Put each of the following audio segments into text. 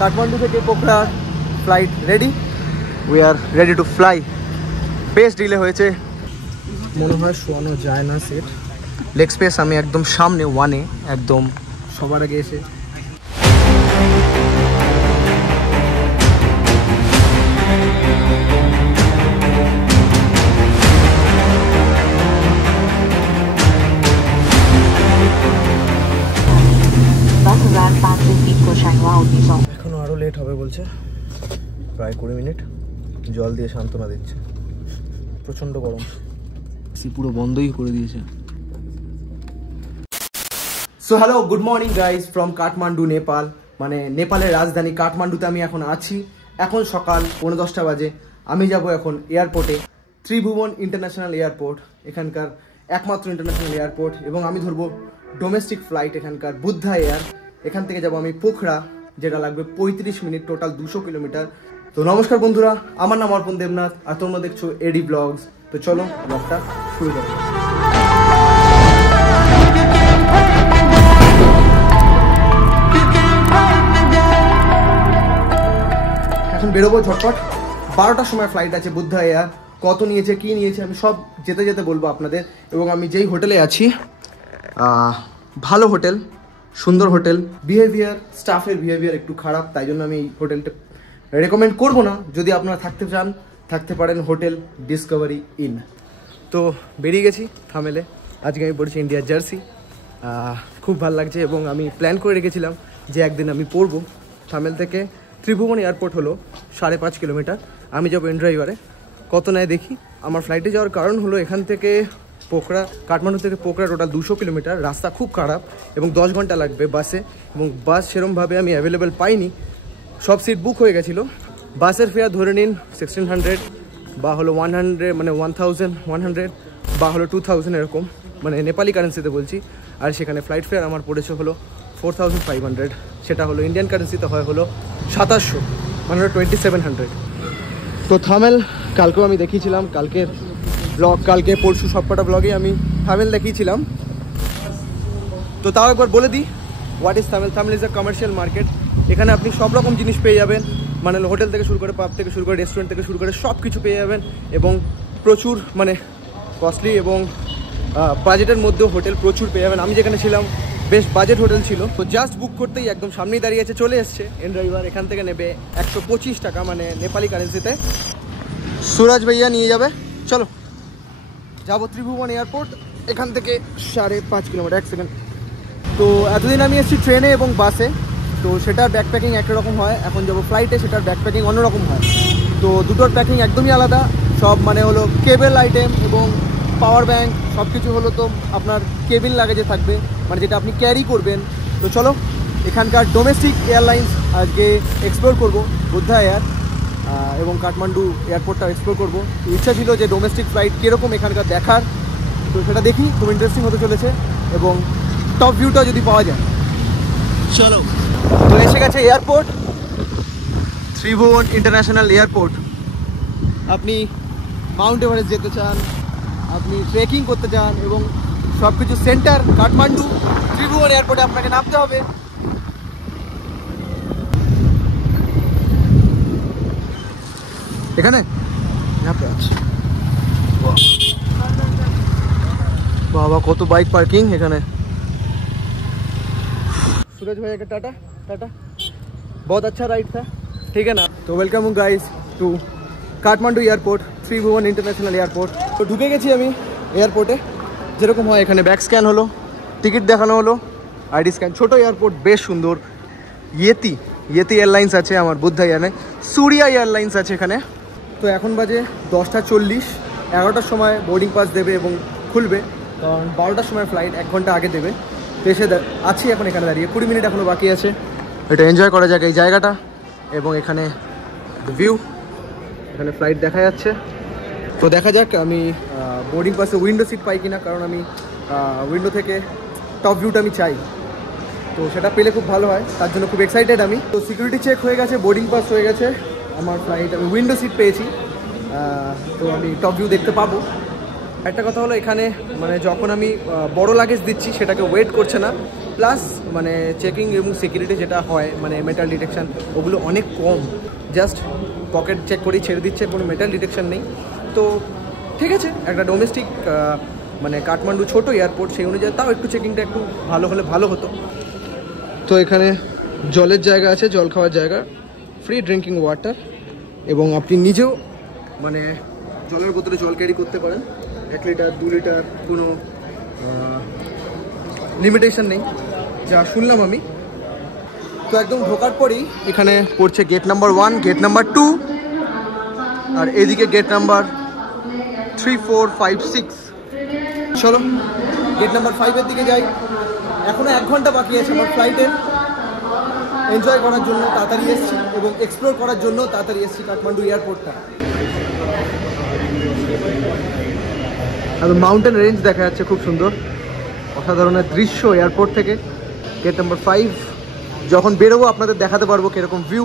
কাঠমান্ডু থেকে Pokhara flight ready, we are ready to fly. বেশ delay হয়েছে, মনে হয় শোয়ানো যায় না সিট। লেগ স্পেস আমি একদম সামনে ওয়ানে, একদম সবার আগে এসে। এখনো আরো লেট হবে বলছে, প্রায় 20 মিনিট। জল দিয়ে সান্ত্বনা দিচ্ছে, প্রচন্ড গরম, পুরো বন্ধই করে দিয়েছে। So hello, good morning guys from Kathmandu, Nepal. মানে নেপালের রাজধানী কাঠমান্ডুতে আমি এখন আছি। এখন সকাল 10:45 বাজে। আমি যাব এখন এয়ারপোর্টে, ত্রিভুবন ইন্টারন্যাশনাল এয়ারপোর্ট, এখানকার একমাত্র ইন্টারন্যাশনাল এয়ারপোর্ট। এবং আমি ধরবো ডোমেস্টিক ফ্লাইট এখানকার বুদ্ধা এয়ার। এখান থেকে যাব আমি পোখরা, যেটা লাগবে 35 মিনিট, টোটাল 200 কিলোমিটার। তো নমস্কার বন্ধুরা, আমার নাম অর্পণ দেবনাথ আর তোমরা দেখছো এডি ব্লগস। তো চলো ব্লগটা শুরু করো। এখন বেরোবো ঝটপট। 12টার সময় ফ্লাইট আছে বুদ্ধা এয়ার। কত নিয়েছে, কি নিয়েছে, আমি সব যেতে যেতে বলবো আপনাদের। এবং আমি যেই হোটেলে আছি, ভালো হোটেল, সুন্দর হোটেল। বিহেভিয়ার, স্টাফের বিহেভিয়ার একটু খারাপ, তাই জন্য আমি এই হোটেলটা রেকমেন্ড করবো না। যদি আপনারা থাকতে চান, থাকতে পারেন হোটেল ডিসকভারি ইন। তো বেরিয়ে গেছি থামেলে। আজকে আমি পড়েছি ইন্ডিয়ার জার্সি, খুব ভালো লাগছে। এবং আমি প্ল্যান করে রেখেছিলাম যে একদিন আমি পড়বো। থামেল থেকে ত্রিভুবন এয়ারপোর্ট হলো 5.5 কিলোমিটার। আমি যাবো ইনড্রাইভারে, কত নেয় দেখি। আমার ফ্লাইটে যাওয়ার কারণ হলো এখান থেকে পোখরা, কাঠমান্ডু থেকে পোখরা টোটাল 200 কিলোমিটার। রাস্তা খুব খারাপ এবং 10 ঘন্টা লাগবে বাসে। এবং বাস সেরমভাবে আমি অ্যাভেলেবেল পাইনি, সব সিট বুক হয়ে গেছিলো। বাসের ফেয়ার ধরে নিন 1600 বা হলো 100, মানে 1100 বা হলো 2000 এরকম, মানে নেপালি কারেন্সিতে বলছি। আর সেখানে ফ্লাইট ফেয়ার আমার পড়েছে হলো 4500, সেটা হলো ইন্ডিয়ান কারেন্সিতে হয় হলো 2700, মানে 2700। তো থামেল কালকেও আমি দেখিয়েছিলাম, কালকের ব্লগ, কালকে পরশু সবকটা ব্লগে আমি থামেল দেখিয়েছিলাম। তো তাও একবার বলে দিই, what is Thamel. Thamel is a commercial market. এখানে আপনি সব রকম জিনিস পেয়ে যাবেন, মানে হোটেল থেকে শুরু করে, পাব থেকে শুরু করে, রেস্টুরেন্ট থেকে শুরু করে সব কিছু পেয়ে যাবেন। এবং প্রচুর মানে কস্টলি এবং বাজেটের মধ্যেও হোটেল প্রচুর পেয়ে যাবেন। আমি যেখানে ছিলাম বেশ বাজেট হোটেল ছিল। তো জাস্ট বুক করতেই একদম সামনেই দাঁড়িয়ে আছে, চলে এসছে এন ড্রাইভার। এখান থেকে নেবে 125 টাকা, মানে নেপালি কারেন্সিতে। সুরাজ ভাইয়া নিয়ে যাবে। চলো যাবো ত্রিভুবন এয়ারপোর্ট, এখান থেকে 5.5 কিলোমিটার। 1 সেকেন্ড। তো এতদিন আমি এসেছি ট্রেনে এবং বাসে, তো সেটার ব্যাকপ্যাকিং একরকম হয়। এখন যাবো ফ্লাইটে, সেটার ব্যাকপ্যাকিং অন্যরকম হয়। তো দুটোর প্যাকিং একদমই আলাদা। সব মানে হলো কেবল আইটেম এবং পাওয়ার ব্যাঙ্ক, সব কিছু হলো তো আপনার কেবিন লাগেজে থাকবে, মানে যেটা আপনি ক্যারি করবেন। তো চলো এখানকার ডোমেস্টিক এয়ারলাইন্স আজকে এক্সপ্লোর করব, বুদ্ধা এয়ার এবং কাঠমান্ডু এয়ারপোর্টটা এক্সপ্লোর করবো। তো ইচ্ছা ছিল যে ডোমেস্টিক ফ্লাইট কীরকম এখানকার দেখার, তো সেটা দেখি, খুব ইন্টারেস্টিং হতে চলেছে। এবং টপ ভিউটা যদি পাওয়া যায়। চলো, তো এসে গেছে এয়ারপোর্ট, ত্রিভুবন ইন্টারন্যাশনাল এয়ারপোর্ট। আপনি মাউন্ট এভারেস্ট যেতে চান, আপনি ট্রেকিং করতে চান, এবং সব কিছু সেন্টার কাঠমান্ডু, ত্রিভুবন এয়ারপোর্টে আপনাকে নামতে হবে। এখানে বাবা কত বাইক পার্কিং এখানে। सूरज भैया का टाटा टाटा, बहुत अच्छा राइड था, ठीक है ना। तो welcome guys to Kathmandu airport, Tribhuvan international airport. তো ঢুকে গেছি আমি এয়ারপোর্টে। যেরকম হয় এখানে ব্যাক স্ক্যান হলো, টিকিট দেখানো হলো, আইডি স্ক্যান। ছোটো এয়ারপোর্ট, বেশ সুন্দর। ইয়েতি এয়ারলাইন্স আছে আমার বুদ্ধা এয়ারে, সুরিয়া এয়ারলাইন্স আছে এখানে। তো এখন বাজে 10:40, 11টার সময় বোর্ডিং পাস দেবে এবং খুলবে, কারণ 12টার সময় ফ্লাইট, 1 ঘন্টা আগে দেবে। তো এসে আছি এখন এখানে দাঁড়িয়ে, 20 মিনিট এখনও বাকি আছে। এটা এনজয় করা যাক এই জায়গাটা। এবং এখানে ভিউ, এখানে ফ্লাইট দেখা যাচ্ছে। তো দেখা যাক আমি বোর্ডিং পাসে উইন্ডো সিট পাই কিনা, কারণ আমি উইন্ডো থেকে টপ ভিউটা আমি চাই। তো সেটা পেলে খুব ভালো হয়, তার জন্য খুব এক্সাইটেড আমি। তো সিকিউরিটি চেক হয়ে গেছে, বোর্ডিং পাস হয়ে গেছে আমার ফ্লাইট, আমি উইন্ডো সিট পেয়েছি। তো আমি টপ ভিউ দেখতে পাবো। একটা কথা হলো এখানে, মানে যখন আমি বড় লাগেজ দিচ্ছি সেটাকে ওয়েট করছে না, প্লাস মানে চেকিং এবং সিকিউরিটি যেটা হয় মানে মেটাল ডিটেকশন ওগুলো অনেক কম, জাস্ট পকেট চেক করেই ছেড়ে দিচ্ছে, কোনো মেটাল ডিটেকশন নেই। তো ঠিক আছে, একটা ডোমেস্টিক মানে কাঠমান্ডু ছোটো এয়ারপোর্ট, সেই অনুযায়ী তাও একটু চেকিংটা একটু ভালো হলে ভালো হতো। তো এখানে জলের জায়গা আছে, জল খাওয়ার জায়গা, ফ্রি ড্রিঙ্কিং ওয়াটার, এবং আপনি নিজেও মানে জলের বোতলে জল ক্যারি করতে পারেন, 1 লিটার 2 লিটার, কোনো লিমিটেশন নেই যা শুনলাম আমি। তো একদম ঢোকার পরেই এখানে পড়ছে গেট নাম্বার 1, গেট নাম্বার 2, আর এদিকে গেট নাম্বার 3, 4, 5, 6। চলো গেট নাম্বার 5-এর দিকে যাই। এখনও 1 ঘন্টা বাকি আছে আমার ফ্লাইটে। এনজয় করার জন্য তাড়াতাড়ি এসেছি এবং এক্সপ্লোর করার জন্য তাড়াতাড়ি এসেছি কাঠমান্ডু এয়ারপোর্টটা। আর মাউন্টেন রেঞ্জ দেখা যাচ্ছে, খুব সুন্দর অসাধারণের দৃশ্য এয়ারপোর্ট থেকে। গেট নাম্বার 5 যখন বেরোবো আপনাদের দেখাতে পারবো কিরকম view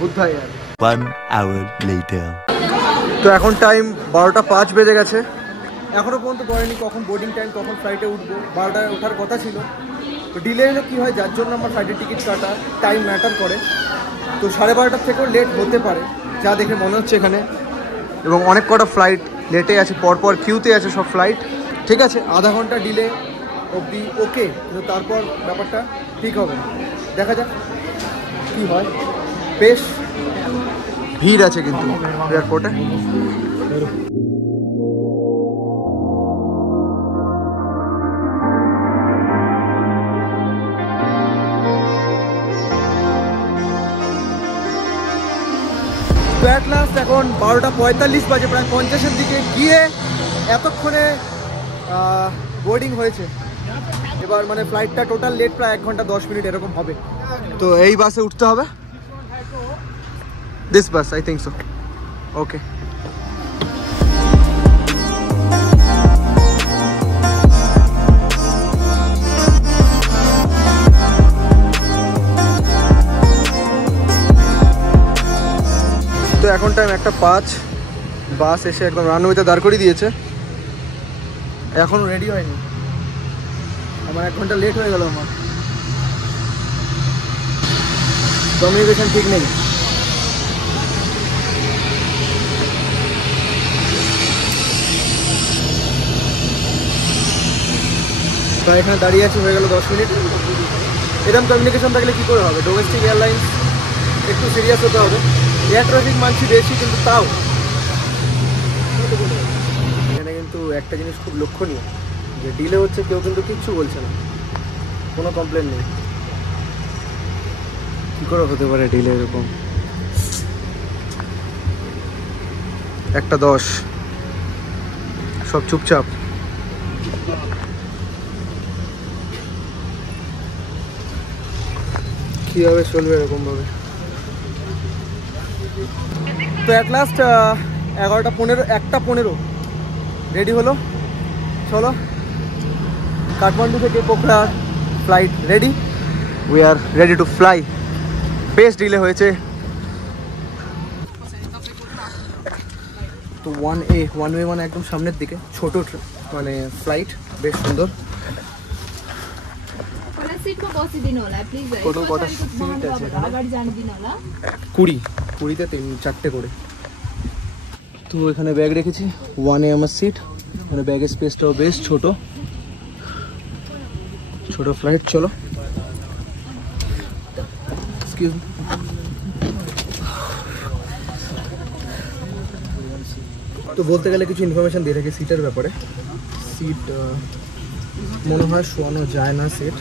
Buddha air. 1 hour later. তো এখন টাইম 12টা 5 বেজে গেছে, এখনও পর্যন্ত বলেনি কখন বোর্ডিং টাইম, কখন ফ্লাইটে উঠবো। 12টায় ওঠার কথা ছিল, তো ডিলে হলে কী হয়, যার জন্য আমার ফ্লাইটের টিকিট কাটা টাইম ম্যাটার করে। তো 12:30 থেকেও লেট হতে পারে যা দেখে মনে হচ্ছে এখানে, এবং অনেক কটা ফ্লাইট লেটে আছে, পরপর কিউতে আছে সব ফ্লাইট। ঠিক আছে, আধা ঘন্টা ডিলে অবধি ওকে, কিন্তু তারপর ব্যাপারটা ঠিক হবে, দেখা যাক কী হয়। বেশ ভিড় আছে কিন্তু এয়ারপোর্টে। তো অ্যাট লাস্ট এখন 12:45 বাজে, প্রায় 50-এর দিকে গিয়ে এতক্ষণে বোর্ডিং হয়েছে। এবার মানে ফ্লাইটটা টোটাল লেট প্রায় 1 ঘন্টা 10 মিনিট এরকম হবে। তো এই বাসে উঠতে হবে, this bus I think so. Okay, তো এখন টাইম 1:05, বাস এসে একদম রানওয়েতে দাঁড় করিয়ে দিয়েছে, এখনও রেডি হয়নি। আমার 1 ঘন্টা লেট হয়ে গেল। আমার কমিউনিকেশন ঠিক নেই। তো এখানে দাঁড়িয়ে আছি, হয়ে গেল 10 মিনিট। এরকম কমিউনিকেশন থাকলে কী করে হবে? ডোমেস্টিক এয়ারলাইন্স একটু সিরিয়াস হতে হবে। এয়ার ট্রাফিক মানছি বেশি, কিন্তু তাও এখানে কিন্তু একটা জিনিস খুব লক্ষণীয়, যে ডিলে হচ্ছে কেউ কিন্তু কিচ্ছু বলছে না, কোনো কমপ্লেন নেই। কী করে হতে পারে ডিলে এরকম? 1:10, সব চুপচাপ। কীভাবে চলবে এরকমভাবে? তো অ্যাট লাস্ট 11:15, 1:15 রেডি হলো। চলো, কাঠমান্ডু থেকে Pokhara flight ready, we are ready to fly. বেশ ডিলে হয়েছে। তো 1A মানে একদম সামনের দিকে ছোট মানে ফ্লাইট, বেশ সুন্দর। টোটাল কটা সিট আছে এখানে? 20তে 4টে করে। তো এখানে ব্যাগ রেখেছি, 1A আমার সিট। এখানে ব্যাগের স্পেসটাও বেশ ছোট ফ্লাইট। চলো, এক্সকিউজ মি। তো বলতে গেলে কিছু ইনফরমেশান দিয়ে রাখি সিটের ব্যাপারে। সিট মনে হয় শোয়ানো যায় না সিট।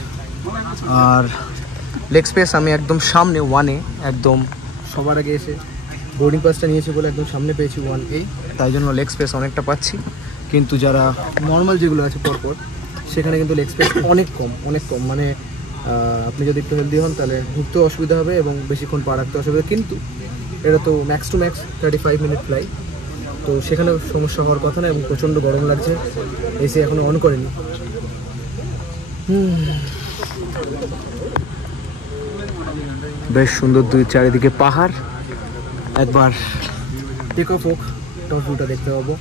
আর লেগ স্পেস আমি একদম সামনে 1A, একদম সবার আগে এসে বোর্ডিং পাসটা নিয়েছি বলে একদম সামনে পেয়েছি 1A, তাই জন্য লেগ স্পেস অনেকটা পাচ্ছি। কিন্তু যারা নর্মাল যেগুলো আছে পরপর, সেখানে কিন্তু লেগ স্পেস অনেক কম। মানে আপনি যদি একটু হেলদি হন তাহলে ঘুরতেও অসুবিধা হবে এবং বেশিক্ষণ পা রাখতে অসুবিধা। কিন্তু এটা তো max to max 35 minute flight, তো সেখানে সমস্যা হওয়ার কথা না। এবং প্রচণ্ড গরম লাগছে, এসি এখনও অন করেনি। বেশ সুন্দর, চারিদিকে পাহাড়। একবার টেক অফ হোক, টপ ভিউটা দেখতে পাবো।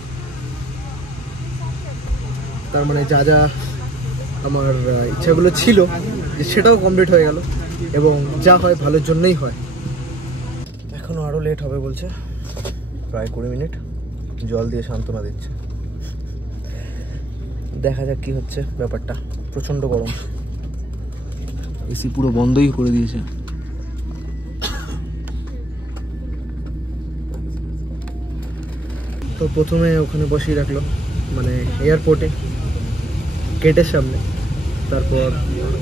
তার মানে যা যা আমার ইচ্ছাগুলো ছিল যে সেটাও কমপ্লিট হয়ে গেল, এবং যা হয় ভালোর জন্যই হয়। এখনও আরও লেট হবে বলছে, প্রায় 20 মিনিট। জল দিয়ে সান্ত্বনা দিচ্ছে, দেখা যাক কি হচ্ছে ব্যাপারটা। প্রচণ্ড গরম, এসি পুরো বন্ধই করে দিয়েছে। তো প্রথমে ওখানে বসিয়ে রাখলো, মানে এয়ারপোর্টে গেটের সামনে, তারপর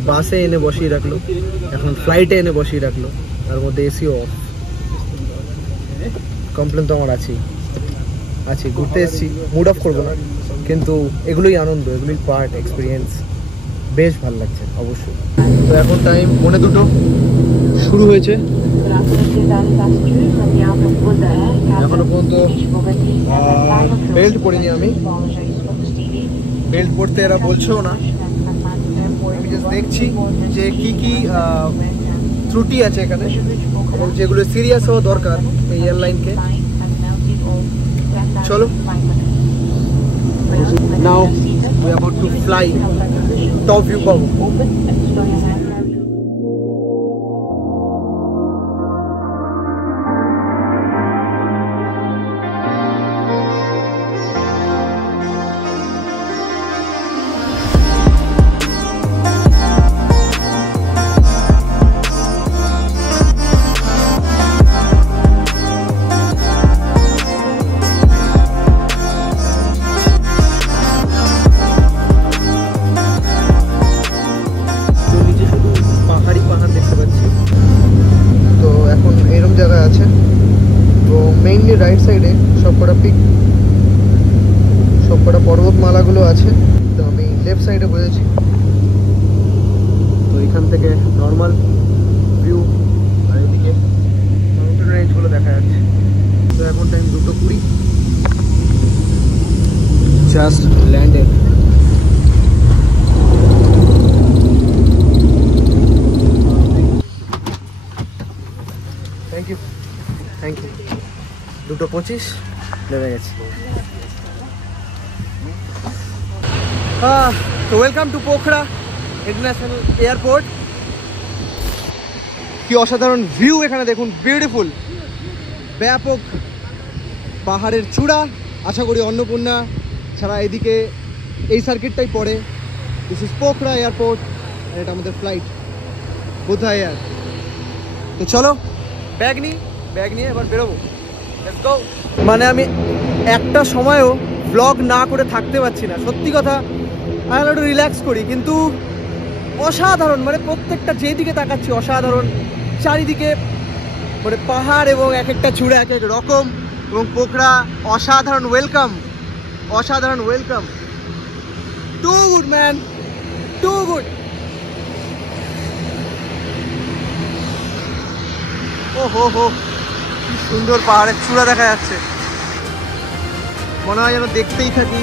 বাসে এনে বসিয়ে রাখলো, এখন ফ্লাইটে এনে বসিয়ে রাখলো, তার মধ্যে এসিও অফ। কমপ্লেন তো আমার আছেই, ঘুরতে এসেছি, মুড অফ করবো না, কিন্তু এগুলোই আনন্দ, এগুলোই পার্ট, এক্সপিরিয়েন্স, বেশ ভালো লাগছে অবশ্যই। তো এখন টাইম 1:02, শুরু হয়েছে। এখনো পর্যন্ত বেল্ট পরিনি আমি, বেল্ট পরতে এরা বলছেও না। আমি জাস্ট দেখছি যে কি কি ত্রুটি আছে এখানে, এবং যেগুলো সিরিয়াস হওয়া দরকার এই এয়ারলাইনকে। চলো, now we are about to fly, top view পাবো। রাইট সাইডে সবকটা পিক, সবকটা পর্বতমালাগুলো আছে। তো আমি লেফট সাইডে বসেছি, তো এখান থেকে নর্মাল ভিউ, আর এদিকে মাউন্টেন রেঞ্জগুলো দেখা যাচ্ছে। তো এখন time 2:20, just landed. Thank you. 2:25 নেমে গেছি। তো welcome to Pokhara international airport. কি অসাধারণ ভিউ এখানে দেখুন, বিউটিফুল, ব্যাপক পাহাড়ের চূড়া। আশা করি অন্নপূর্ণা ছাড়া এদিকে এই সার্কিটটাই পড়ে। দিস ইজ পোখরা এয়ারপোর্ট, আর এটা আমাদের ফ্লাইট বুদ্ধা এয়ার। তো চলো, ব্যাগ নিয়ে এবার বেরোবো। মানে আমি একটা সময়ও ব্লগ না করে থাকতে পারছি না, সত্যি কথা। আমি একটু রিল্যাক্স করি, কিন্তু অসাধারণ, মানে প্রত্যেকটা যেদিকে তাকাচ্ছি অসাধারণ। চারিদিকে মানে পাহাড়, এবং এক একটা চূড়া এক এক রকম, এবং পোখরা অসাধারণ welcome, too good man, too good. ও হো, কি সুন্দর পাহাড়ের চূড়া দেখা যাচ্ছে। মনে হয় যেন দেখতেই থাকি।